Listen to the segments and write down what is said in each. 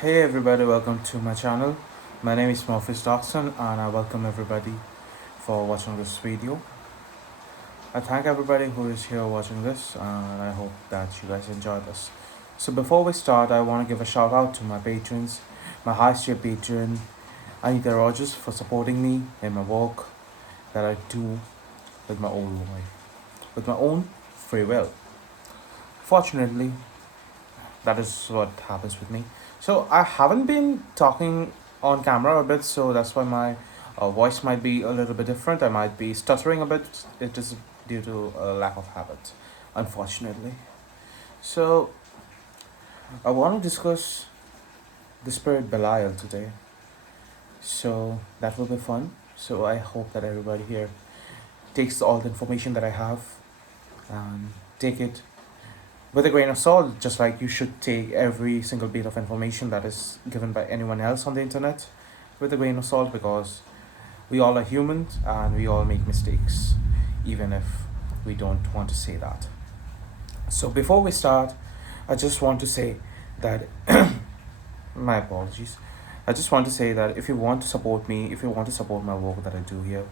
Hey everybody, welcome to my channel. My name is Morpheus Dawson and I welcome everybody for watching this video. I thank everybody who is here watching this and I hope that you guys enjoy this. So before we start, I want to give a shout out to my patrons, my highest tier patron, Anita Rogers, for supporting me in my work that I do with my own free will. Fortunately, that is what happens with me. So I haven't been talking on camera a bit, so that's why my voice might be a little bit different. I might be stuttering a bit. It is due to a lack of habit, unfortunately. So I want to discuss the spirit Belial today. So that will be fun. So I hope that everybody here takes all the information that I have and take it with a grain of salt, just like you should take every single bit of information that is given by anyone else on the internet with a grain of salt, because we all are humans and we all make mistakes, even if we don't want to say that. So before we start, I just want to say that my apologies. I just want to say that if you want to support me, if you want to support my work that I do here,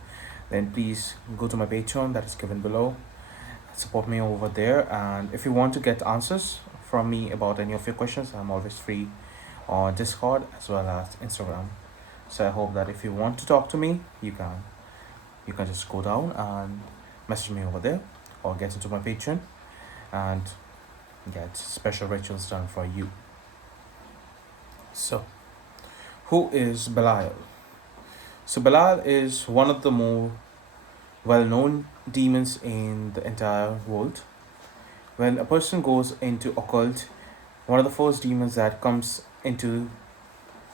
then please go to my Patreon that is given below. Support me over there, and if you want to get answers from me about any of your questions, I'm always free on Discord as well as Instagram. So I hope that if you want to talk to me, you can just go down and message me over there or get into my Patreon and get special rituals done for you. So who is Belial? So Belial is one of the more well-known demons in the entire world. When a person goes into occult, one of the first demons that comes into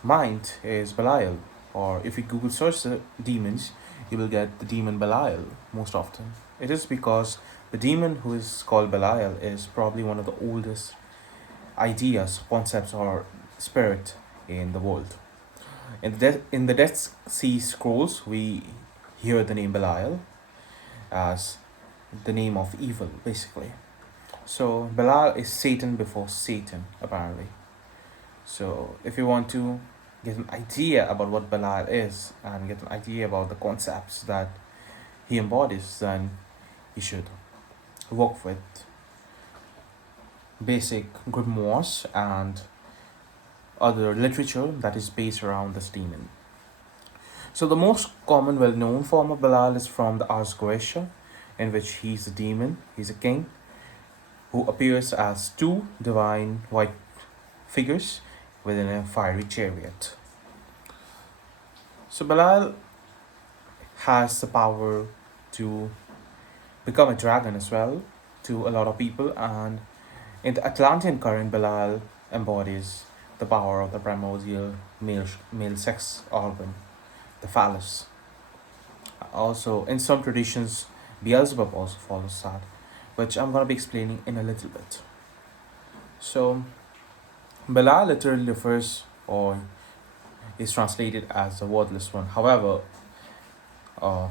mind is Belial. Or if you Google search the demons, you will get the demon Belial most often. It is because the demon who is called Belial is probably one of the oldest ideas, concepts, or spirit in the world. In the Dead Sea Scrolls, we hear the name Belial as the name of evil, basically. So Belial is Satan before Satan, apparently. So if you want to get an idea about what Belial is and get an idea about the concepts that he embodies, then you should work with basic grimoires and other literature that is based around this demon. So the most common well-known form of Belial is from the Ars Goetia, in which he's a demon, he's a king, who appears as two divine white figures within a fiery chariot. So Belial has the power to become a dragon as well to a lot of people, and in the Atlantean current, Belial embodies the power of the primordial male sex organ, the phallus. Also, in some traditions, Beelzebub also follows that, which I'm going to be explaining in a little bit. So, Belial literally refers or is translated as the wordless one. However, uh,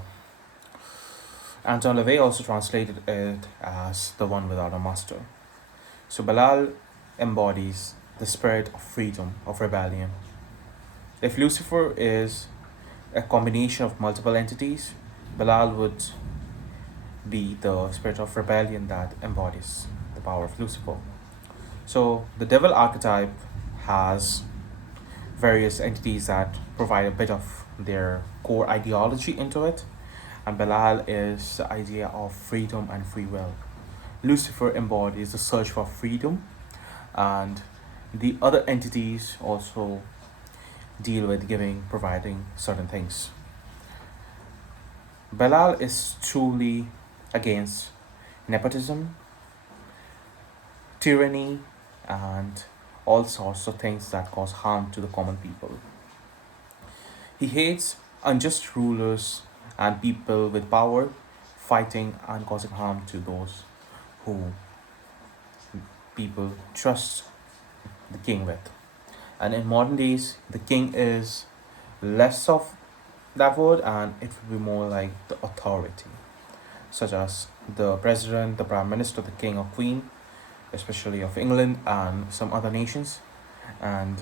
Anton LaVey also translated it as the one without a master. So, Belial embodies the spirit of freedom, of rebellion. If Lucifer is a combination of multiple entities, Belial would be the spirit of rebellion that embodies the power of Lucifer. So the devil archetype has various entities that provide a bit of their core ideology into it, and Belial is the idea of freedom and free will. Lucifer embodies the search for freedom, and the other entities also deal with providing certain things. Belial is truly against nepotism, tyranny, and all sorts of things that cause harm to the common people. He hates unjust rulers and people with power fighting and causing harm to those who people trust the king with. And in modern days, the king is less of that word and it would be more like the authority, such as the president, the prime minister, the king or queen, especially of England and some other nations. And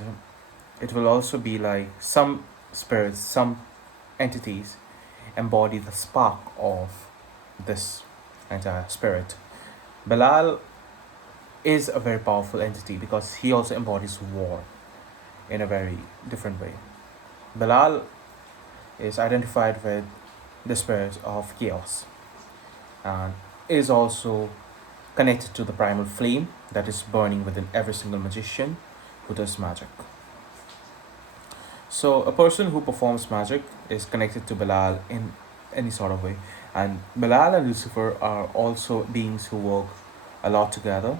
it will also be like some spirits, some entities embody the spark of this entire spirit. Belial is a very powerful entity because he also embodies war in a very different way. Belial is identified with the spirit of chaos and is also connected to the primal flame that is burning within every single magician who does magic. So, a person who performs magic is connected to Belial in any sort of way. And Belial and Lucifer are also beings who work a lot together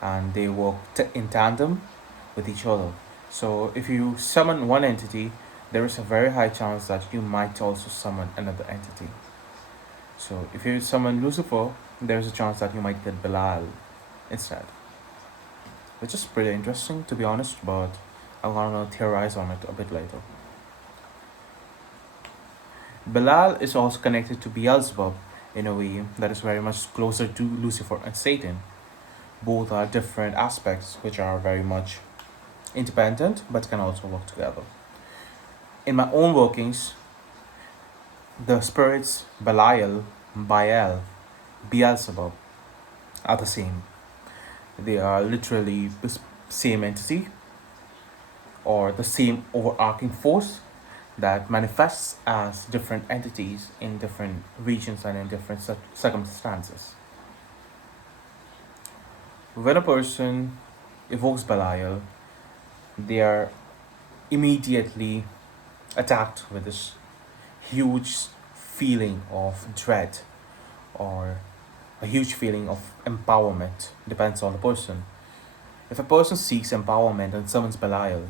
and they work in tandem with each other. So, if you summon one entity, there is a very high chance that you might also summon another entity. So, if you summon Lucifer, there's a chance that you might get Belial instead, which is pretty interesting to be honest, but I'm gonna theorize on it a bit later. Belial is also connected to Beelzebub in a way that is very much closer to Lucifer and Satan. Both are different aspects which are very much independent but can also work together. In my own workings, the spirits Belial, Baal, Beelzebub are the same. They are literally the same entity or the same overarching force that manifests as different entities in different regions and in different circumstances. When a person evokes Belial, they are immediately attacked with this huge feeling of dread or a huge feeling of empowerment, depends on the person. If a person seeks empowerment and summons Belial,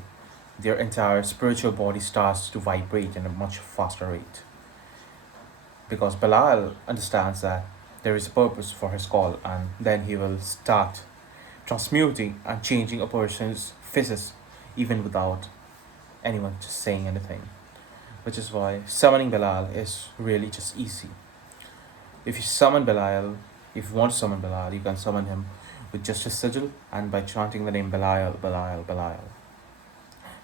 their entire spiritual body starts to vibrate at a much faster rate. Because Belial understands that there is a purpose for his call, and then he will start transmuting and changing a person's physics even without anyone just saying anything. Which is why summoning Belial is really just easy. If you summon Belial, if you want to summon Belial, you can summon him with just a sigil and by chanting the name Belial, Belial, Belial.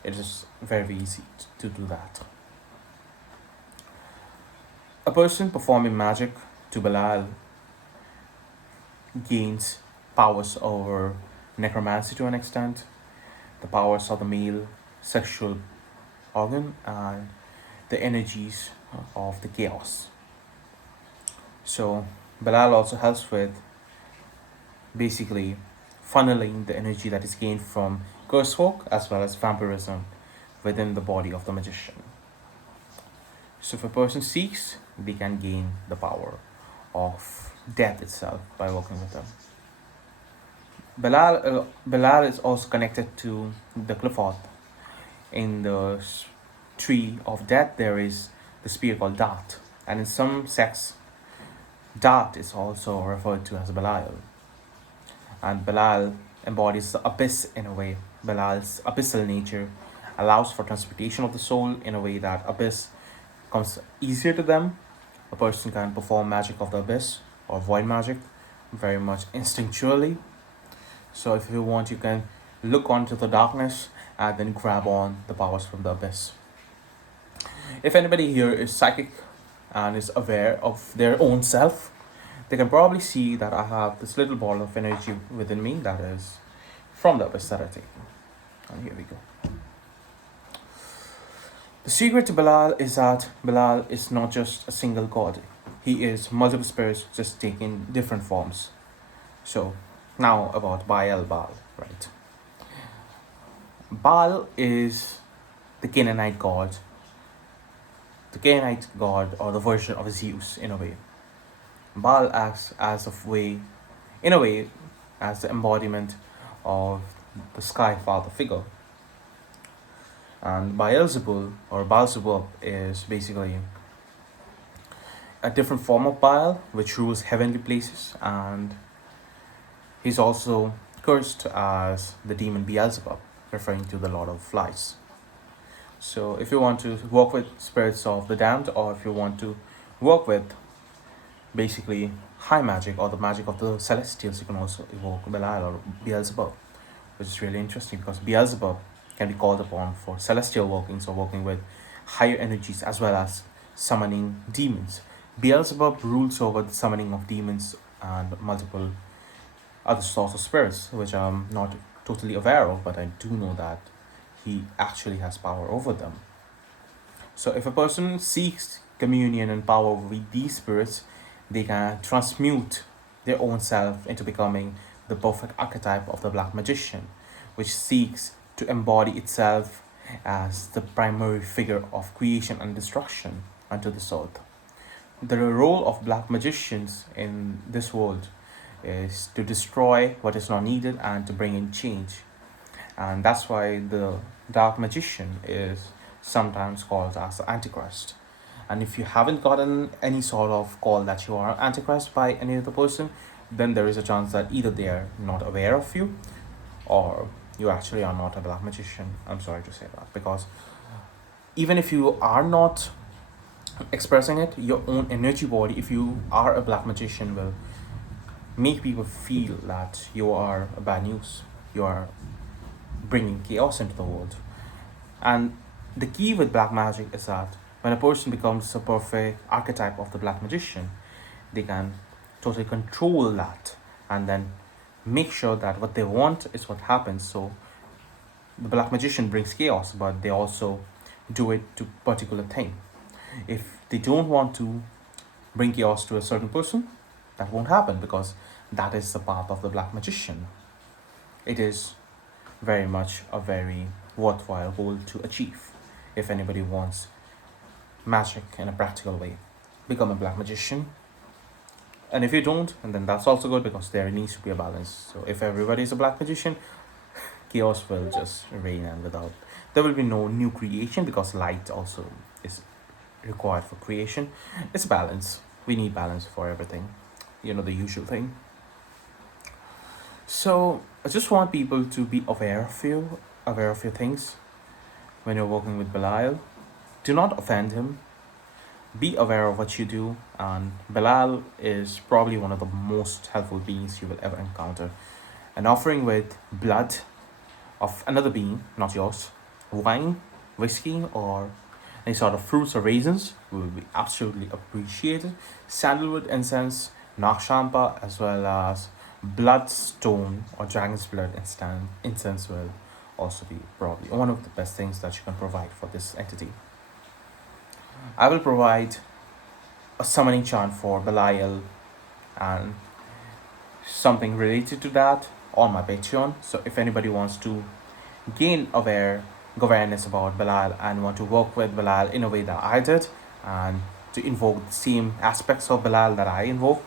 It is very easy to do that. A person performing magic to Belial gains powers over necromancy to an extent, the powers of the male sexual organ, and the energies of the chaos. So, Belial also helps with basically funneling the energy that is gained from curse work as well as vampirism within the body of the magician. So, if a person seeks, they can gain the power of death itself by working with them. Belial is also connected to the Qliphoth. In the tree of death, there is the spear called Dart, and in some sects, Dart is also referred to as Belial. And Belial embodies the abyss in a way. Belial's abyssal nature allows for transportation of the soul in a way that abyss comes easier to them. A person can perform magic of the abyss or void magic very much instinctually. So if you want, you can look onto the darkness and then grab on the powers from the abyss. If anybody here is psychic and is aware of their own self, they can probably see that I have this little ball of energy within me that is from the abyss that I take. And here we go. The secret to Belial is that Belial is not just a single god. He is multiple spirits just taking different forms. So, now about Baal, right? Baal is the Canaanite god. The Canaanite god or the version of Zeus in a way. Baal acts as a way, in a way, as the embodiment of the sky father figure. And Beelzebub is basically a different form of Baal which rules heavenly places, and he's also cursed as the demon Beelzebub, referring to the Lord of Flies. So if you want to work with spirits of the damned, or if you want to work with basically high magic or the magic of the celestials, you can also evoke Belial or Beelzebub, which is really interesting because Beelzebub can be called upon for celestial workings or working with higher energies as well as summoning demons. Beelzebub rules over the summoning of demons and multiple other sorts of spirits, which I'm not totally aware of, but I do know that he actually has power over them. So if a person seeks communion and power with these spirits, they can transmute their own self into becoming the perfect archetype of the black magician, which seeks to embody itself as the primary figure of creation and destruction unto this earth. The role of black magicians in this world is to destroy what is not needed and to bring in change. And that's why the dark magician is sometimes called as the Antichrist. And if you haven't gotten any sort of call that you are Antichrist by any other person, then there is a chance that either they are not aware of you or you actually are not a black magician. I'm sorry to say that, because even if you are not expressing it, your own energy body, if you are a black magician, will make people feel that you are a bad news. You are bringing chaos into the world. And the key with black magic is that when a person becomes a perfect archetype of the black magician, they can totally control that and then make sure that what they want is what happens. So the black magician brings chaos, but they also do it to particular thing. If they don't want to bring chaos to a certain person, that won't happen, because that is the path of the black magician. It is very much a very worthwhile goal to achieve if anybody wants magic in a practical way. Become a black magician. And if you don't, and then that's also good, because there needs to be a balance. So if everybody is a black magician, chaos will just reign, and without there will be no new creation, because light also is required for creation. It's balance. We need balance for everything. You know, the usual thing. So I just want people to be aware of your things when you're working with Belial. Do not offend him. Be aware of what you do, and Belial is probably one of the most helpful beings you will ever encounter. An offering with blood of another being, not yours, wine, whiskey, or any sort of fruits or raisins will be absolutely appreciated. Sandalwood incense, Nakshampa, as well as bloodstone or dragon's blood incense will also be probably one of the best things that you can provide for this entity. I will provide a summoning chant for Belial and something related to that on my Patreon. So if anybody wants to gain awareness about Belial and want to work with Belial in a way that I did, and to invoke the same aspects of Belial that I invoke,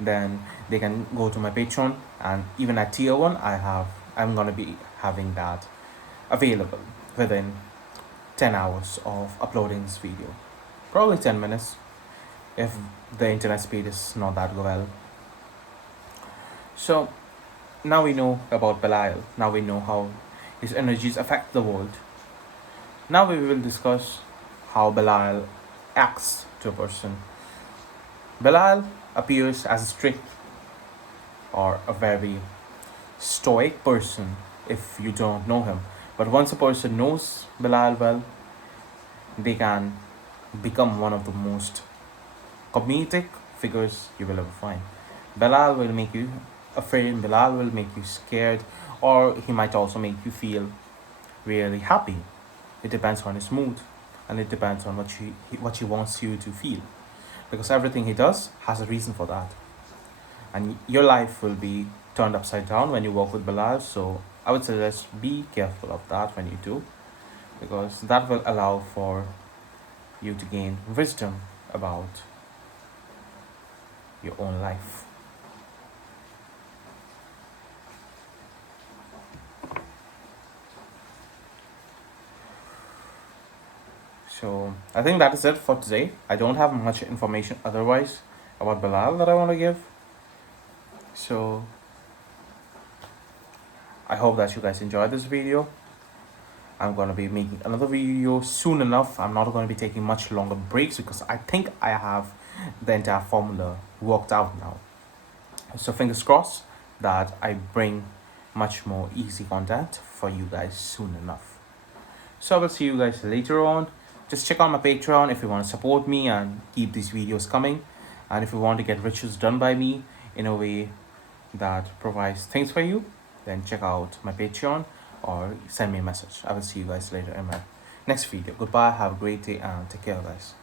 then they can go to my Patreon, and even at tier 1 I'm gonna be having that available within 10 hours of uploading this video. Probably 10 minutes if the internet speed is not that well. So now we know about Belial. Now we know how his energies affect the world. Now we will discuss how Belial acts to a person. Belial appears as a strict or a very stoic person if you don't know him. But once a person knows Belial well, they can become one of the most comedic figures you will ever find. Belial will make you afraid, Belial will make you scared, or he might also make you feel really happy. It depends on his mood, and it depends on what he wants you to feel. Because everything he does has a reason for that. And your life will be turned upside down when you work with Belial, so I would suggest be careful of that when you do, because that will allow for you to gain wisdom about your own life. So I think that is it for today. I don't have much information otherwise about Belial that I want to give. So I hope that you guys enjoyed this video. I'm going to be making another video soon enough. I'm not going to be taking much longer breaks, because I think I have the entire formula worked out now. So fingers crossed that I bring much more easy content for you guys soon enough. So I will see you guys later on. Just check out my Patreon if you want to support me and keep these videos coming. And if you want to get rituals done by me in a way that provides things for you, then check out my Patreon or send me a message. I will see you guys later in my next video. Goodbye, have a great day, and take care, guys.